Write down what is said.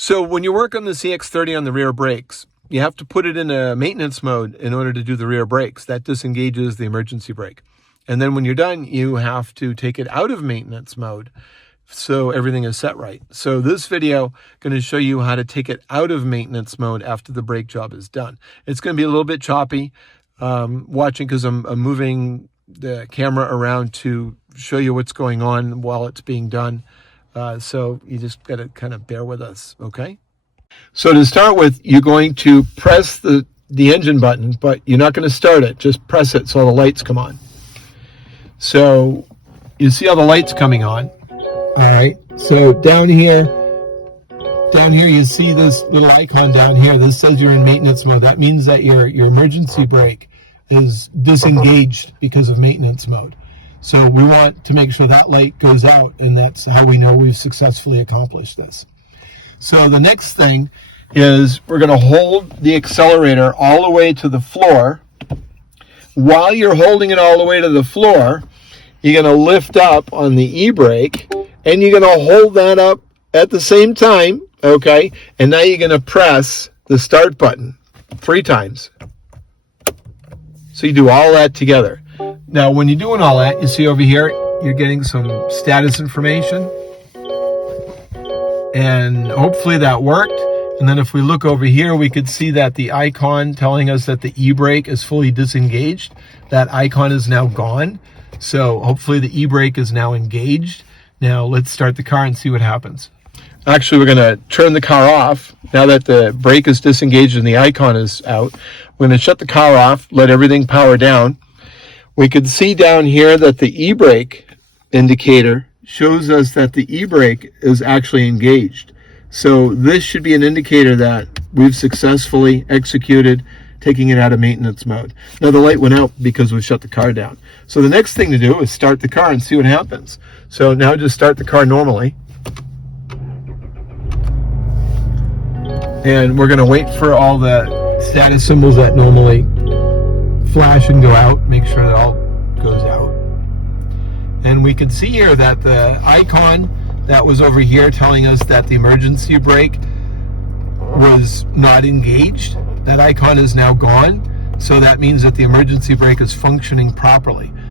So when you work on the CX30 on the rear brakes, you have to put it in a maintenance mode in order to do the rear brakes. That disengages the emergency brake. And then when you're done, you have to take it out of maintenance mode so everything is set right. So this video going to show you how to take it out of maintenance mode after the brake job is done. It's going to be a little bit choppy watching because I'm moving the camera around to show you what's going on while it's being done. So you just got to kind of bear with us, okay? So to start with, you're going to press the engine button, but you're not going to start it. Just press it so the lights come on. So you see all the lights coming on. All right. So down here you see this little icon down here. This says you're in maintenance mode. That means that your emergency brake is disengaged because of maintenance mode. So we want to make sure that light goes out, and that's how we know we've successfully accomplished this. So the next thing is we're going to hold the accelerator all the way to the floor. While you're holding it all the way to the floor, you're going to lift up on the e-brake, and you're going to hold that up at the same time, okay? And now you're going to press the start button 3 times. So you do all that together. Now, when you're doing all that, you see over here, you're getting some status information. And hopefully that worked. And then if we look over here, we could see that the icon telling us that the e-brake is fully disengaged. That icon is now gone. So hopefully the e-brake is now engaged. Now let's start the car and see what happens. Actually, we're going to turn the car off. Now that the brake is disengaged and the icon is out, we're going to shut the car off, let everything power down. We could see down here that the e-brake indicator shows us that the e-brake is actually engaged. So this should be an indicator that we've successfully executed taking it out of maintenance mode. Now the light went out because we shut the car down. So the next thing to do is start the car and see what happens. So now just start the car normally. And we're going to wait for all the status symbols that normally flash and go out. Make sure that all goes out. And we can see here that the icon that was over here telling us that the emergency brake was not engaged, that icon is now gone. So that means that the emergency brake is functioning properly.